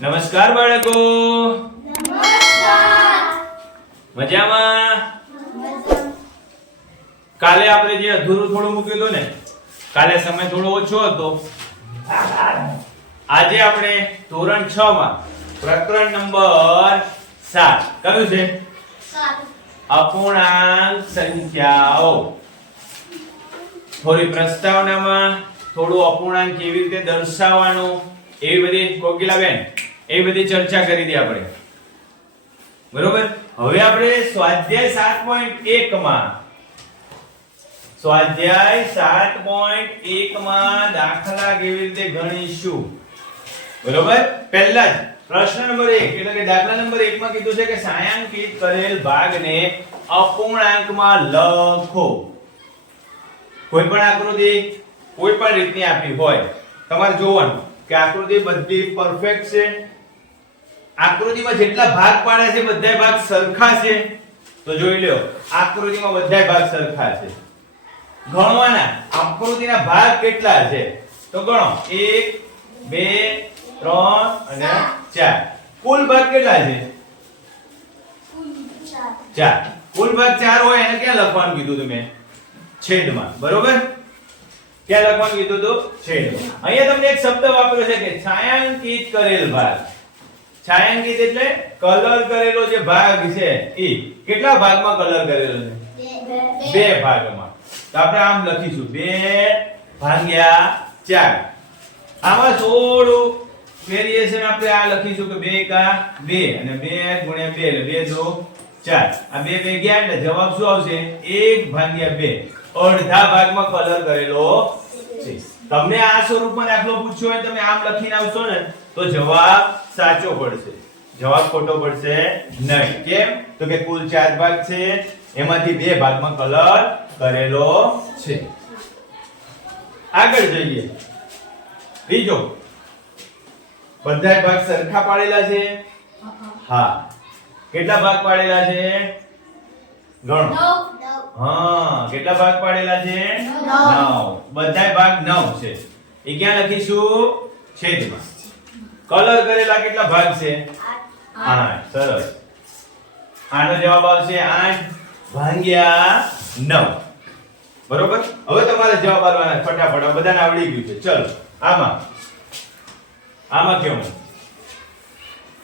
નમસ્કાર બાળકો. નમસ્કાર. મજામાં? કાલે આપણે જે અધૂરું થોડું મૂક્યું હતું ને, કાલે સમય થોડો ઓછો હતો. આજે આપણે ધોરણ 6 માં પ્રકરણ નંબર 7 કયું છે? અપૂર્ણાંક સંખ્યાઓ. થોડી પ્રસ્તાવનામાં થોડું અપૂર્ણાંક કેવી રીતે દર્શાવવાનું એવી બધી કોકિલાબેન એવી બધી ચર્ચા કરી દી આપણે. બરોબર? હવે આપણે સ્વાધ્યાય 7.1 માં દાખલા કેવી રીતે ગણીશું. બરોબર? પહેલા જ પ્રશ્ન નંબર 1 એટલે કે દાખલા નંબર 1 માં કીધું છે કે છાयांकित કરેલ ભાગને અપૂર્ણાંકમાં લખો. કોઈ પણ આકૃતિ કોઈ પણ રીતની આપી હોય તમારે જોવાનું કે આકૃતિ બધી પરફેક્ટ છે, આકૃતિમાં જેટલા ભાગ પાડ્યા છે બધા ભાગ સરખા છે. તો જોઈ લ્યો આકૃતિમાં બધા ભાગ સરખા છે. ગણવાના આકૃતિના ભાગ કેટલા છે તો ગણો 1 2 3 અને 4. કુલ ભાગ કેટલા છે? 4. કુલ ભાગ 4 હોય એને ક્યાં લખવાનું કીધું તમે? છેદમાં. બરોબર? ક્યાં લખવાનું કીધું તો? છેદમાં. અહીંયા તમને એક શબ્દ વાપર્યો છે કે છાयांकित કરેલ ભાગ. છાयांकित એટલે કલર કરેલો જે ભાગ છે એ કેટલા ભાગમાં કલર કરેલો છે? બે ભાગમાં. તો આપણે આમ લખીશું 2/4. આમાં થોડું વેરીએશન આપણે આ લખીશું કે 2 કા 2 અને 2 × 2 એટલે 2 2 4. આ 2 2 ગયા એટલે જવાબ શું આવશે? 1/2. અડધા ભાગમાં કલર કરેલો છે. તમને આ સ્વરૂપમાં દાખલો પૂછ્યો હોય તમે આમ લખીને આવશો ને તો જવાબ સાચો પડશે, જવાબ ખોટો પડશે નહીં. કેમ? તો કે કુલ 4 ભાગ છે એમાંથી 2 ભાગમાં કલર કરેલો છે. આગળ જઈએ. બીજો, બધા ભાગ સરખા પાડેલા છે? હા. કેટલા ભાગ પાડેલા છે? ગણો. હા, કેટલા ભાગ પાડેલા છે? 9. બધાય ભાગ 9 છે. એ ક્યાં લખીશું? છેદમાં. કલર કરેલા કેટલા ભાગ છે? 8. સરસ. આનો જવાબ આવશે 8/9. બરોબર? હવે તમારે જવાબ આપવાના ફટાફટ, બધાને આવડી ગયું છે. ચલો આમાં કેવું?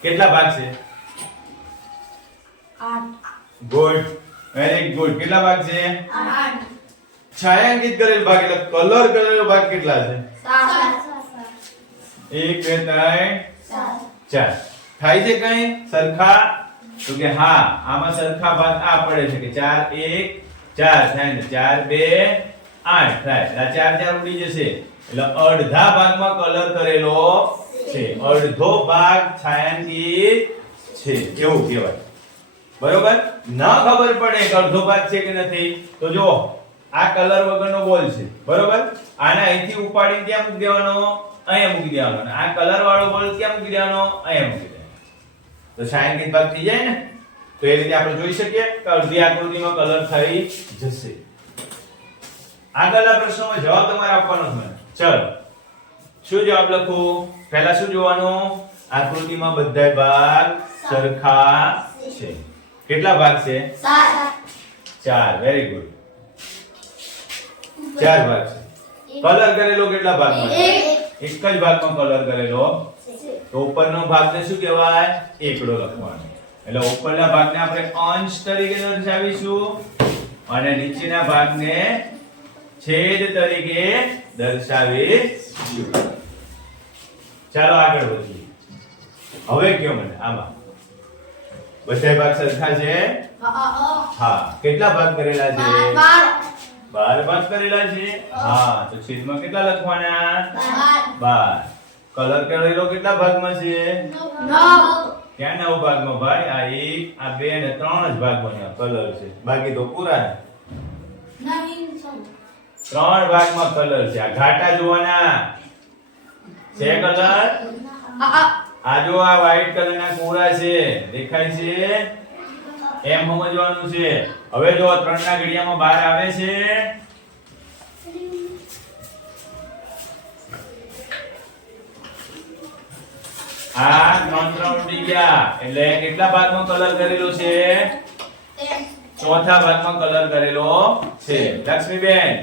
કેટલા ભાગ છે? 8. Good, very good. કેટલા ભાગ છે? 8. છાयांकित કરેલ ભાગ એટલે કલર કરેલો ભાગ કેટલા છે? 7. 1 2 3 4. થાય છે કઈ સરખા? તો કે હા, આમાં સરખા ભાગ આ પડે છે કે 4 1 4 થાય ને 4 2 8 થાય. આ 4 4 ઉડી જશે એટલે અડધા ભાગમાં કલર કરેલો છે. અડધો ભાગ છાयांकित છે એવું કહેવાય. બરોબર? ન ખબર પડે કે અડધો ભાગ છે કે નથી તો જો આ કલર વગરનો બોલ છે. બરોબર? આને અહીંથી ઉપાડીને ક્યાં મૂકી દેવાનો? અહીંયા મૂકી દેવાનો. અને આ કલર વાળો બોલ ક્યાં મૂકી દેવાનો? અહીંયા મૂકી દેવાનો. તો છાयांकित ભાગ થઈ જાય ને. તો એ રીતે આપણે જોઈ શકીએ કે અડધી આકૃતિમાં કલર થઈ જશે. આગળના પ્રશ્નોમાં જવાબ તમારે આપવાનો છે મને. ચલો શું જવાબ લખું? પહેલા શું જોવાનું? આકૃતિમાં બધા ભાગ સરખા છે. કેટલા ભાગ છે? 4. Very good. 4 ભાગ છે. કલર કરેલો કેટલા ભાગમાં છે? એક જ ભાગમાં કલર કરેલો. તો ઉપરનો ભાગને શું કહેવાય? એકડો લખવાનો. એટલે ઉપરના ભાગને આપણે અંશ તરીકે દર્શાવીશું અને નીચેના ભાગને છેદ તરીકે દર્શાવીશું. ચાલો આગળ વધીએ. હવે કયો મને આમાં બધા ભાગ સરખા છે? હા. કેટલા ભાગ કરેલા છે? 12 ભાગ કરેલા છે. હા. તો છેદમાં કેટલા લખવાના? 12. કલર કરેલો કેટલા ભાગમાં છે? 9. ક્યાં 9 ભાગમાં ભાઈ? આ 1 આ 2 અને 3 જ ભાગમાં કલર છે. બાકી તો પૂરા 3 ભાગમાં કલર છે. આ ઘાટા જોવાના છે કલર. આ જો આ વ્હાઈટ કલરના કોરા છે દેખાય છે એમ સમજવાનું છે. હવે જો 3 ના ઘડિયામાં 12 આવે છે. આ 3 ઉડી ગયા એટલે કેટલા ભાગમાં કલર કરેલો છે? ચોથા ભાગમાં કલર કરેલો છે. લક્ષ્મીબેન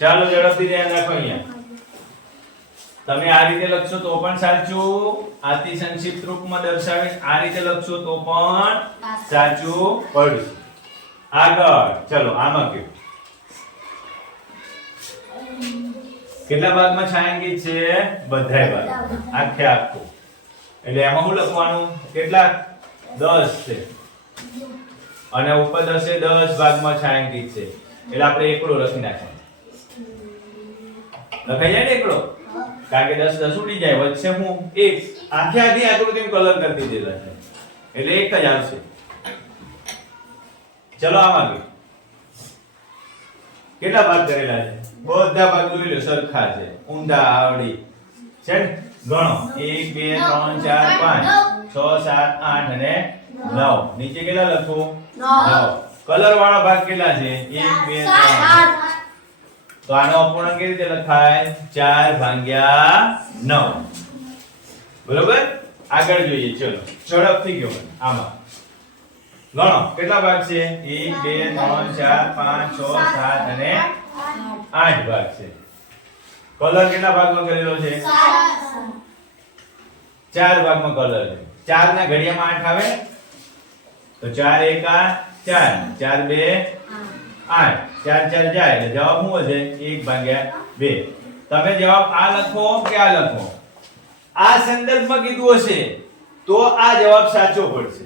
ચાલો ઝડપથી ધ્યાન રાખો. અહીંયા તમે આ રીતે લખશો તો પણ સાચું, આથી સંક્ષિપ્ત રૂપમાં દર્શાવીને આ રીતે લખશો તો પણ સાચું પડશે. આગળ ચલો આમાં કયો કેટલા ભાગમાં છાંયાંકિત છે? બધાય ભાગ, આખે આખું. એટલે એમાં શું લખવાનું? કેટલા? 10 છે અને ઉપર 10 એ 10 ભાગમાં છાંયાંકિત છે એટલે આપણે એકડો લખી નાખવાનો. લખાઈ જાય ને એકડો? કારણ કે 10 10 ઉડી જાય, વચ્ચે હું એક આખે આખી આકૃતિ કલર કરી દીધેલા છે એટલે એક જ આવશે. ચલો આમાં ગયો કેટલા ભાગ કરેલા છે? બધા ભાગ જોઈ લો સરખા છે, ઊંડા આવડી છે ને? ગણો 1 2 3 4 5 6 7 8 અને 9. નીચે કેટલા લખો? 9. કલર વાળા ભાગ કેટલા છે? 1 2 3. તો આનો અપૂર્ણાંક કેવી રીતે લખાય? 4 ભાગ્યા 9. બરોબર? આગળ જોઈએ. ચલો ઝડપથી ગયો આમાં ગણો કેટલા ભાગ છે? 1 2 3 4 5 6 7 અને 8 ભાગ છે. કલર કેટલા ભાગમાં કરેલો છે? 4 ભાગમાં કલર છે. 4 ના ઘડિયામાં 8 આવે તો 4 1 4 4 2 8 4 4 જાય એટલે જવાબ શું હશે? 1 ભાગ્યા 2. તમે જવાબ આ લખો કે આ લખો? આ સંદર્ભમાં કીધું હશે તો આ જવાબ સાચો પડશે.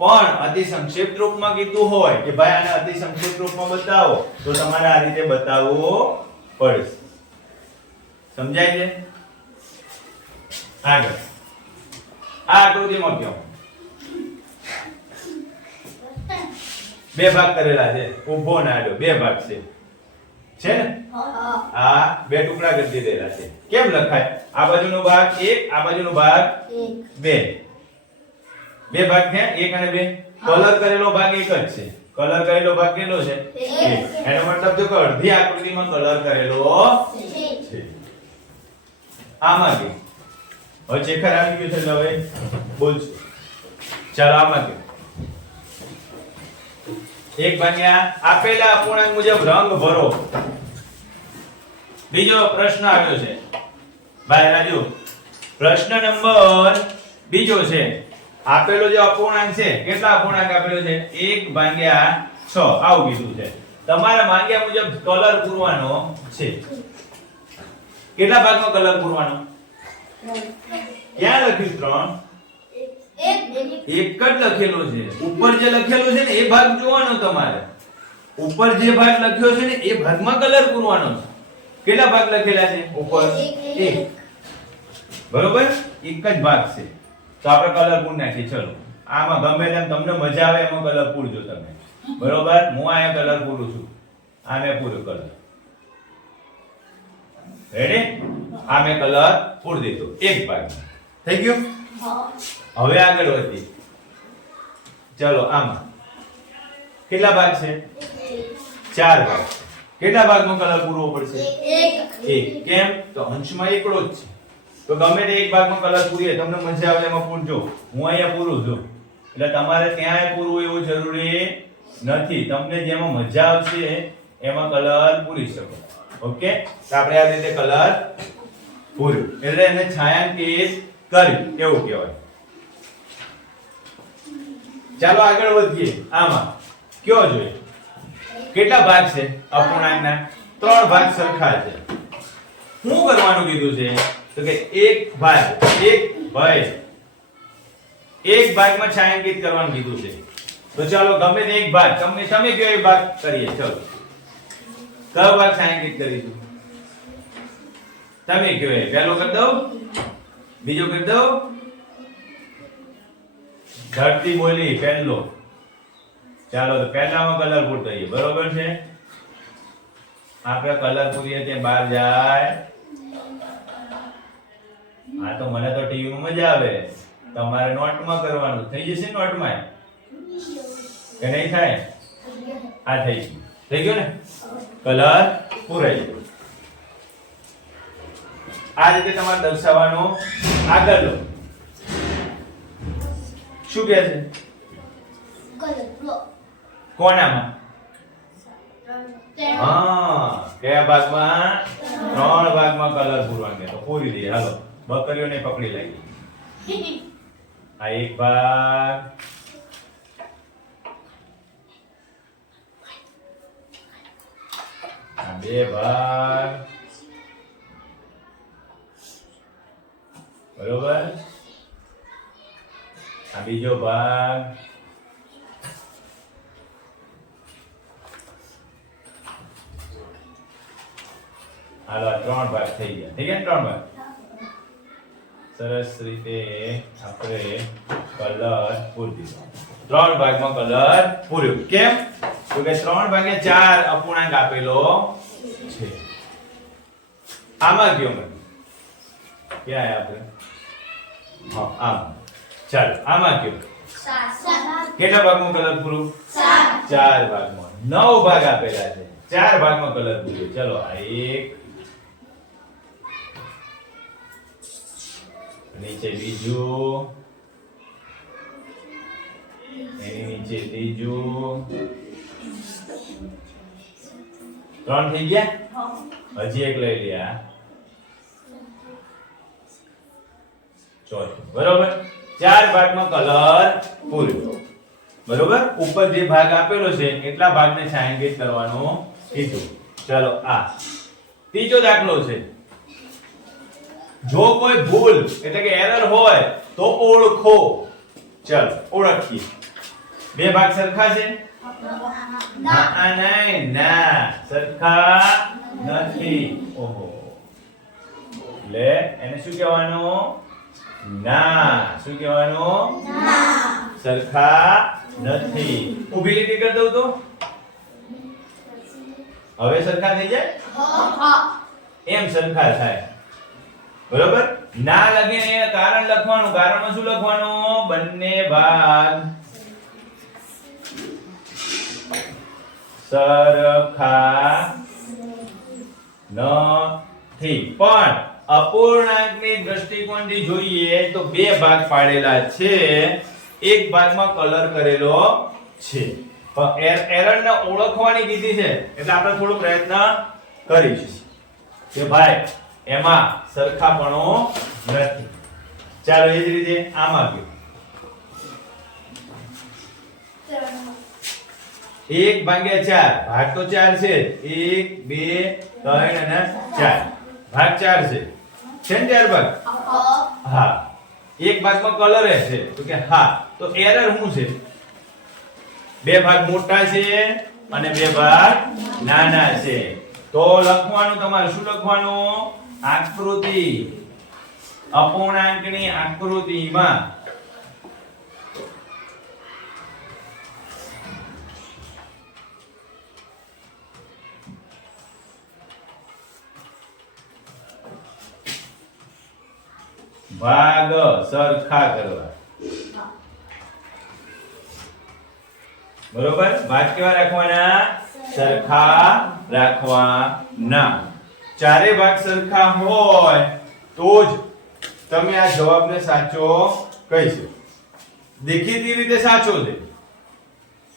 પણ અતિ સંક્ષિપ્ત રૂપમાં કીધું હોય કે ભાઈ આને અતિ સંક્ષિપ્ત રૂપમાં બતાવો તો તમારે આ રીતે બતાવવું પડશે. સમજાય છે? આગળ આ આકૃતિમાં કયો 2 ભાગ કરેલા છે, ઊભો ને આડો 2 ભાગ છે ને? આ 2 ટુકડા કરી દીધેલા છે. કેમ લખાય? આ બાજુનો ભાગ 1, આ બાજુનો ભાગ 2. 2 ભાગ થયા 1 અને 2. કલર કરેલો ભાગ એક જ છે. કલર કરેલો ભાગ કેટલો છે? 1. એનો મતલબ જો કે અડધી આકૃતિમાં કલર કરેલો છે. આમાં કે હવે ચેકર આવી ગયું છે એટલે હવે બોલજો. ચાલો આમાં કે 1 ભાગ્યા આપેલા અપૂર્ણાંક મુજબ રંગ ભરો. બીજો પ્રશ્ન આવ્યો છે ભાઈ રાજુ. પ્રશ્ન નંબર બીજો છે. આપેલો જે અપૂર્ણાંક છે, કેટલા અપૂર્ણાંક આપેલો છે? 1 ભાગ્યા 6 આવું કીધું છે. તમારે માંગ્યા મુજબ કલર પૂરવાનો છે. કેટલા ભાગનો કલર પૂરવાનો? ક્યાં લખ્યું? 3. એક જ લખેલો છે. ઉપર જે લખેલું છે ને એ ભાગ જોવાનો તમારે. ઉપર જે ભાગ લખ્યો છે ને એ ભાગમાં કલર પૂરવાનો છે. કેટલા ભાગ લખેલા છે? ઉપર 1. બરોબર? એક જ ભાગ છે તો આપણે કલર પૂર નાખીએ. ચલો આમાં ગમે તેમ તમને મજા આવે એમાં કલર પૂરજો તમે. બરોબર? હું આયા કલર પૂરું છું. આ મેં પૂરો કલર. રેડી? આ મેં કલર પૂર દીધો એક ભાગ. થઈ ગયું? હવે આગળ વધીએ. ચલો આમાં કેટલા ભાગ છે? 4 ભાગ. કેટલા ભાગમાં કલર પૂરવો પડશે? 1. કેમ? તો અંશમાં એકડો જ છે તો ગમે તે એક ભાગમાં કલર પૂરીએ તમને મજા આવે એમાં પૂરજો. હું અહીંયા પૂરું છું એટલે તમારે ત્યાંય પૂરવું એવું જરૂરી નથી. તમને જેમાં મજા આવશે એમાં કલર પૂરી શકો. ઓકે? તો આપણે આ રીતે કલર પૂર્યું એટલે એને છાયાંકિત કર્યું એવું કહેવાય. ચાલો આગળ વધીએ. આમાં કયો જોઈએ? કેટલા ભાગ છે અપૂર્ણાંકના? 3 ભાગ સરખા છે. શું કરવાનું કીધું છે? તો કે એક ભાગમાં છાયાંકિત કરવાનું કીધું છે. તો ચાલો ગમે તે એક ભાગ તમે કયો એક ભાગ કરીએ. ચલો કયો ભાગ છાયાંકિત કરીશું? તમે કયો. પહેલો કરી દઉં, બીજો કરી દઉં. ધરતી બોલી પહેલો. ચાલો તો પહેલામાં કલર પૂરતો છે. બરોબર છે? આપણે કલર પૂરીએ ત્યાં બહાર જાય. હા તો મને તો ટીવી માં મજા આવે. તમારે નોટમાં કરવાનું. થઈ જશે નોટમાં કે નહીં થાય? આ થઈ ગયું. થઈ ગયું ને? કલર પૂરાઈ ગયો. આ રીતે તમારે દર્શાવવાનો. આગળ લો શું કહે છે? કોનામાં? હા, કયા ભાગમાં? 3 ભાગમાં કલર પૂરવાનો છે. તો પૂરી દઈએ. હાલો, બકરીઓને પકડી લઈએ. આ એક ભાગ, આ બે ભાગ, બરોબર? આ બીજો ભાગ, હાલો આ 3 ભાગ થઈ ગયા. ઠીક છે? 3 ભાગ સરસ રીતે આપણે કલર પૂરી દીધો. 3 ભાગમાં કલર પૂર્યો. કેમ? તો કે 3 ભાગે 4 અપૂર્ણાંક આપેલો છે. આમાં કયો મને? ક્યાં આપણે? હા, આમ. ચાલો, આમાં કયો? કેટલા ભાગમાં કલર પૂરું? 4 ભાગમાં. 9 ભાગ આપેલા છે. 4 ભાગમાં કલર પૂર્યો. ચલો, આ એક, નીચે બીજું, એની નીચે ત્રીજું. 3 થઈ ગયા. હજી એક લઈ લ્યા. ચોથું. બરોબર? 4 ભાગમાં કલર પૂર્યો. બરોબર? ઉપર જે ભાગ આપેલો છે એટલા ભાગને છાંયાંકિત કરવાનો કીધું. ચલો, આ ત્રીજો દાખલો છે. જો કોઈ ભૂલ એટલે કે એરર હોય તો ઓળખો. ચલો, ઓળખીએ. 2 ભાગ સરખા છે? ના, નહીં, ના, સરખા નથી. ઓહો, એટલે એને શું કહેવાનું? ના. શું કહેવાનું? સરખા નથી. ઊભી લીટી કરી દઉં તો હવે સરખા થઈ જાય? એમ સરખા થાય. બરોબર? ના લગે ને કારણ લખવાનું. કારણમાં શું લખવાનું? બંને ભાગ સરખા નથી. પણ અપૂર્ણાંકની દૃષ્ટિકોણથી જોઈએ તો 2 ભાગ પાડેલા છે, એક ભાગમાં કલર કરેલો છે. પણ એરરને ઓળખવાની કીધી છે એટલે આપણે થોડો પ્રયત્ન કરીશું કે ભાઈ એમાં સરખાપણો નથી. ચાલો, એ જ રીતે આમાં કયો? 1/4. ભાગ તો 4 છે. 1 2 3 અને 4. ભાગ 4 છે. છે ને 4 ભાગ? હા. એક ભાગમાં કલર છે. તો કે હા, તો એરર શું છે? 2 ભાગ મોટા છે અને 2 ભાગ નાના છે. તો લખવાનું તમારે શું લખવાનું? આકૃતિ. અપૂર્ણાંકની આકૃતિમાં ભાગ સરખા કરવા. બરોબર? ભાગ કેવા રાખવાના? સરખા રાખવાના. 4 ભાગ સરખા હોય તો જ તમે આ જવાબને સાચો કહીશો. દેખીતી રીતે સાચો છે.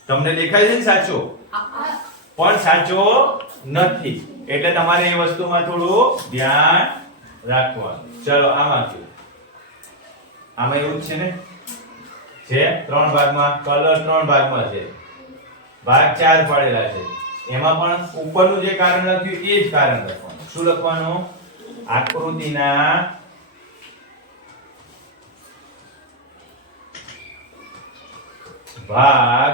તમને દેખાય છે ને સાચો? પણ સાચો નથી. એટલે તમારે એ વસ્તુમાં થોડું ધ્યાન રાખવાનું. ચલો, આમાં કયો? આમાં એવું જ છે ને? છે 3 ભાગમાં કલર 3 ભાગમાં છે. ભાગ 4 પાડેલા છે. એમાં પણ ઉપરનું જે કારણ લખ્યું એ જ કારણ લખવાનું. શું લખવાનું? આકૃતિના ભાગ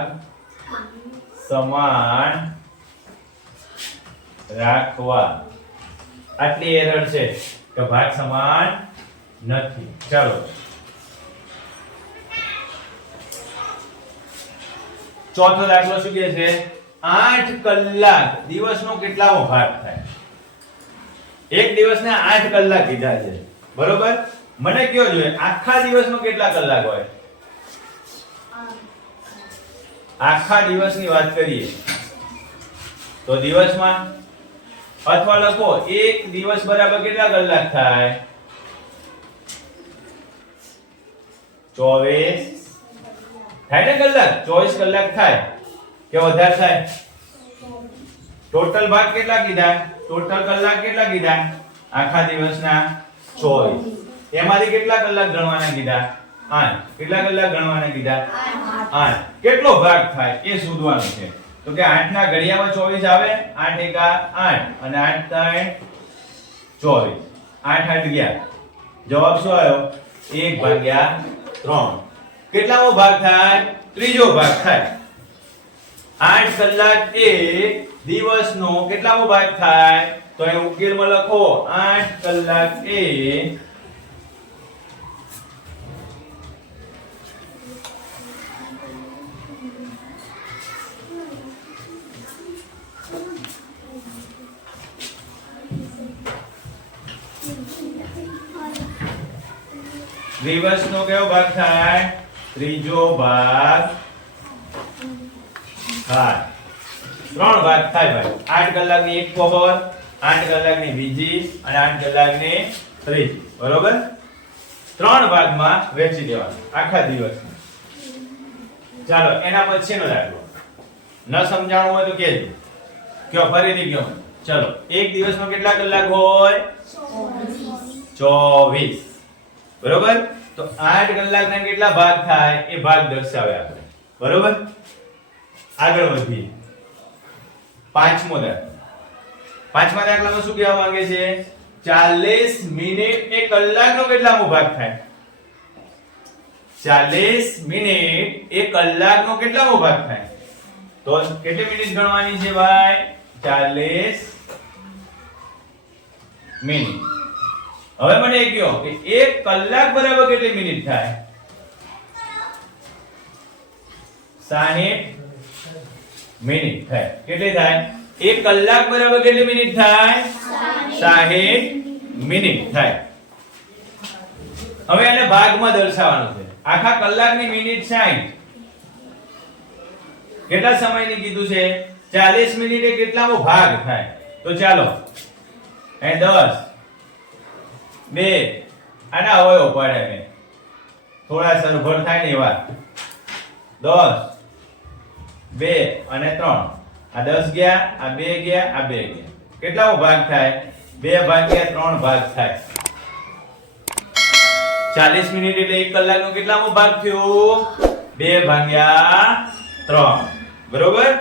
સમાન રાખવા. આટલી એરર છે કે ભાગ સમાન નથી. ચાલો, ચોથો દાખલો શું કહે છે? 8 કલાક દિવસનો કેટલામો ભાગ થાય? એક દિવસને 8 કલાક કીધા છે. બરોબર? મને કયો જોઈએ આખા દિવસમાં કેટલા કલાક હોય? આખા દિવસની વાત કરીએ તો દિવસમાં અથવા લખો એક દિવસ બરાબર કેટલા કલાક થાય? 24 થાય ને કલાક 24 કલાક થાય કે વધારે થાય ટોટલ ભાગ કેટલા કીધા ટોટલ કલાક કેટલા કીધા આખા દિવસના 24 એમાંથી કેટલા કલાક ગણવાના કીધા 8 કેટલા કલાક ગણવાના કીધા 8 કેટલો ભાગ થાય એ શોધવાનું છે તો કે 8 ના ઘડિયામાં 24 આવે 8 એકા 8 અને 8 ત્રણ 24 8 8 ગયા જવાબ શું આવ્યો 1/3 કેટલામો ભાગ થાય ત્રીજો ભાગ થાય 8 કલાક એ દિવસનો કેટલામો ભાગ થાય તો એ ઉકેલમાં લખો 8 કલાક એ દિવસનો કયો ભાગ થાય ત્રીજો ભાગ થાય 3 ભાગ થાય ભાઈ 8 કલાકની એક પહોર 8 કલાકની બીજી અને 8 કલાકની ત્રીજી બરોબર 3 ભાગમાં વહેંચી દેવાનું આખા દિવસમાં ચાલો એના પછીનો દાખલો ન સમજાણું હોય તો કહેજો કયો ફરીથી કયો ચલો એક દિવસમાં કેટલા કલાક હોય 24 બરોબર તો 8 કલાકના કેટલા ભાગ થાય એ ભાગ દર્શાવે આપણે બરોબર આગળ વધીએ પાંચમો દાખલામાં શું કહેવા માંગે છે 40 મિનિટ એ કલાકનો કેટલામો ભાગ થાય 40 મિનિટ એ કલાકનો કેટલામો ભાગ થાય તો કેટલી મિનિટ ગણવાની છે ભાઈ 40 મિનિટ હવે મને એ કહો કે 1 કલાક બરાબર કેટલી મિનિટ થાય 60 મિનિટ થાય કેટલી થાય 1 કલાક બરાબર કેટલી મિનિટ થાય 60 મિનિટ થાય હવે એને ભાગમાં દર્શાવવાનું છે આખા કલાકની મિનિટ 60 કેટલા સમયની કીધું છે 40 મિનિટે કેટલામો ભાગ થાય તો ચાલો એ 10 2 આના અવયવ પડે મે થોડા સરભર થાય ને એવા 10 2 અને 3 આ 10 ગયા આ 2 ગયા આ 2 ગયા કેટલામો ભાગ થાય 2 ભાગ્યા 3 ભાગ થાય 40 મિનિટ એટલે 1 કલાકનો કેટલામો ભાગ થયો 2 ભાગ્યા 3 બરોબર